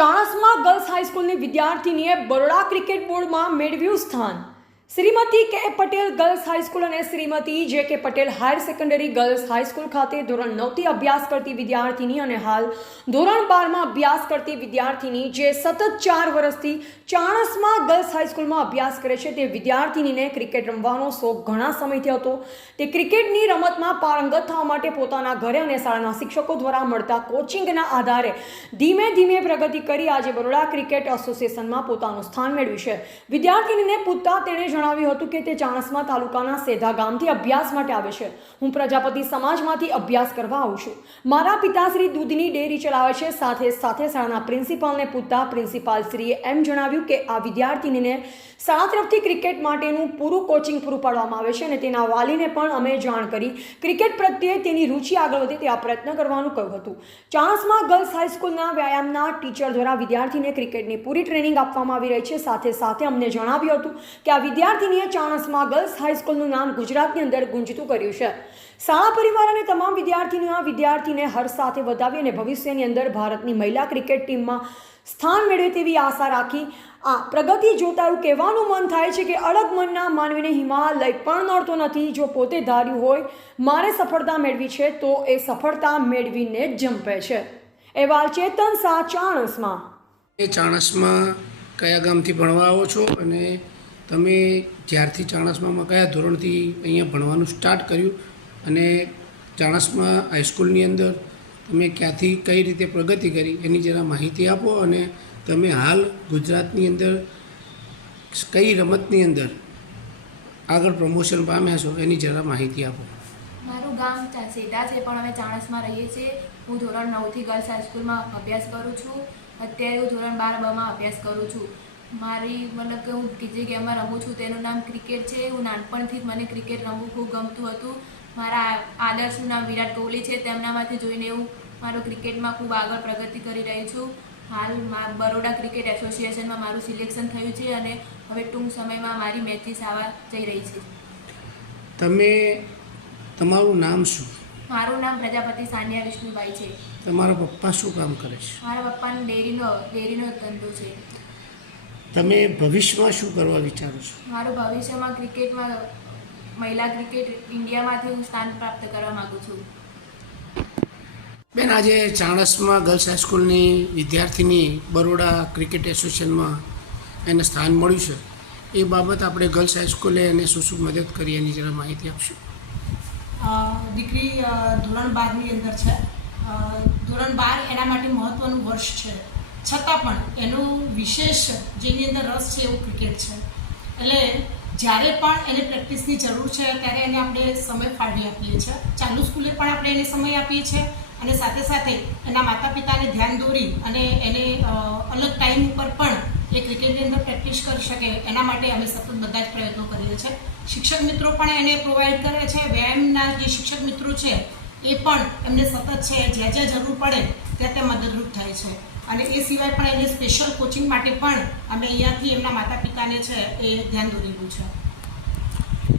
Chanasma girls હાઈસ્કૂલની વિદ્યાર્થીનીએ Baroda cricket બોર્ડમાં મેળવ્યું સ્થાન. શ્રીમતી કે પટેલ ગર્લ્સ હાઈસ્કૂલ અને Shrimati J K Patel higher secondary girls high school ખાતે ધોરણ નવથી અભ્યાસ કરતી વિદ્યાર્થીની અને હાલ ધોરણ બારમાં અભ્યાસ કરતી વિદ્યાર્થીની જે સતત ચાર વર્ષથી ચાણસમાં ગર્લ્સ હાઈસ્કૂલમાં અભ્યાસ કરે છે તે વિદ્યાર્થીનીને ક્રિકેટ રમવાનો શોખ ઘણા સમયથી હતો. તે ક્રિકેટની રમતમાં પારંગત થવા માટે પોતાના ઘરે અને શાળાના શિક્ષકો દ્વારા મળતા કોચિંગના આધારે ધીમે ધીમે પ્રગતિ કરી. આજે બરોડા ક્રિકેટ એસોસિએશનમાં પોતાનું સ્થાન મેળવ્યું છે. વિદ્યાર્થીનીને પૂછતા તેણે જણાવ્યું હતું કે તે ચાણસ્મા તાલુકાના સેધા ગામથી અભ્યાસ માટે આવે છે. હું પ્રજાપતિ સમાજમાંથી અભ્યાસ કરવા આવું છું. મારા પિતાશ્રી દૂધની ડેરી ચલાવે છે. સાથે સાથે શાળાના પ્રિન્સિપાલને પૂછતા પ્રિન્સિપાલશ્રીએ એમ જણાવ્યું કે આ વિદ્યાર્થીનીને શાળા તરફથી ક્રિકેટ માટેનું પૂરું કોચિંગ પૂરું પાડવામાં આવે છે અને તેના વાલીને પણ અમે જાણ કરી ક્રિકેટ પ્રત્યે તેની રુચિ આગળ વધે તેવા પ્રયત્ન કરવાનું કહ્યું હતું. ચાણસ્મા ગર્લ્સ હાઈસ્કૂલના વ્યાયામના ટીચર દ્વારા વિદ્યાર્થીને ક્રિકેટની પૂરી ટ્રેનિંગ આપવામાં આવી રહી છે. સાથે સાથે અમને જણાવ્યું હતું કે આ વિદ્યાર્થીનીએ ચાણસ્મા ગર્લ્સ હાઈસ્કૂલનું નામ ગુજરાતની અંદર ગુંજતું કર્યું છે. શાળા પરિવાર અને તમામ વિદ્યાર્થીનીઓ વિદ્યાર્થીને હર સાથે વધાવી અને ભવિષ્યની અંદર ભારતની મહિલા ક્રિકેટ ટીમમાં સ્થાન મેળવે તેવી આશા રાખી. આ પ્રગતિ જોતા એવું કહેવાનું મન થાય છે કે અડગ મનના માનવીને હિમાલય પણ નડતો નથી. જો પોતે ધાર્યું હોય, મારે સફળતા મેળવી છે, તો એ સફળતા મેળવીને જંપે છે. એવા ચેતન શાહ ચાણસમાં. એ ચાણસમાં કયા ગામથી ભણવા આવો છો અને તમે જ્યારથી ચાણસમામાં કયા ધોરણથી અહીંયા ભણવાનું સ્ટાર્ટ કર્યું અને ચાણસમા હાઈસ્કૂલની અંદર તમે ક્યાંથી કઈ રીતે પ્રગતિ કરી એની જરા માહિતી આપો અને તમે હાલ ગુજરાતની અંદર કઈ રમતની અંદર આગળ પ્રમોશન પામ્યા છો એની જરા માહિતી આપો. મારું ગામ સેટા છે, પણ અમે ચાણસમાં રહીએ છીએ. હું ધોરણ નવથી ગર્લ્સ હાઈસ્કૂલમાં અભ્યાસ કરું છું. અત્યારે હું ધોરણ બાર બમાં અભ્યાસ કરું છું. મારી મતલબ કે હું જે ગેમમાં રમું છું તેનું નામ ક્રિકેટ છે. હું નાનપણથી જ મને ક્રિકેટ રમવું ખૂબ ગમતું હતું. મારા આદર્શનું નામ વિરાટ કોહલી છે. તેમનામાંથી જોઈને હું મારું ક્રિકેટમાં ખૂબ આગળ પ્રગતિ કરી રહી છું. હાલ બરોડા ક્રિકેટ એસોસિએશનમાં મારું સિલેક્શન થયું છે અને હવે ટૂંક સમયમાં મારી મેચીસ આવવા જઈ રહી છે. તમે તમારું નામ શું? મારું નામ પ્રજાપતિ સાનિયા વિષ્ણુભાઈ છે. તમારા પપ્પા શું કામ કરે છે? મારા પપ્પાનો ડેરીનો ડેરીનો ધંધો છે. તમે ભવિષ્યમાં શું કરવા વિચારો છો? મારું ભવિષ્યમાં ક્રિકેટમાં મહિલા ક્રિકેટ ઇન્ડિયામાંથી હું સ્થાન પ્રાપ્ત કરવા માગું છું. બેન આજે ચાણસમાં ગર્લ્સ હાઈસ્કૂલની વિદ્યાર્થીની બરોડા ક્રિકેટ એસોસિએશનમાં એને સ્થાન મળ્યું છે. એ બાબત આપણે ગર્લ્સ હાઈસ્કૂલે એને શું શું મદદ કરી એની જરા માહિતી આપશું? દીકરી ધોરણ બારની અંદર છે. ધોરણ બાર એના માટે મહત્ત્વનું વર્ષ છે. છતાં પણ એનું વિશેષ જેની અંદર રસ છે એવું ક્રિકેટ છે. એટલે જ્યારે પણ એને પ્રેક્ટિસની જરૂર છે, ત્યારે એને આપણે સમય ફાળવી આપીએ છીએ. ચાલુ સ્કૂલે પણ આપણે એને સમય આપીએ છીએ અને સાથે સાથે એના માતા પિતાને ધ્યાન દોરી અને એને અલગ ટાઈમ ઉપર પણ એ ક્રિકેટની અંદર પ્રેક્ટિસ કરી શકે, એના માટે અમે સતત બધા જ પ્રયત્નો કરીએ છીએ. શિક્ષક મિત્રો પણ એને પ્રોવાઈડ કરે છે, વ્યાયામના જે શિક્ષક મિત્રો છે, એ પણ એમને સતત છે, જ્યાં જ્યાં જરૂર પડે, ત્યાં ત્યાં મદદરૂપ થાય છે. અને એ સિવાય પણ એને સ્પેશિયલ કોચિંગ માટે પણ અમે અહીંયાથી એમના માતા પિતાને છે એ ધ્યાન દોરેલું છે.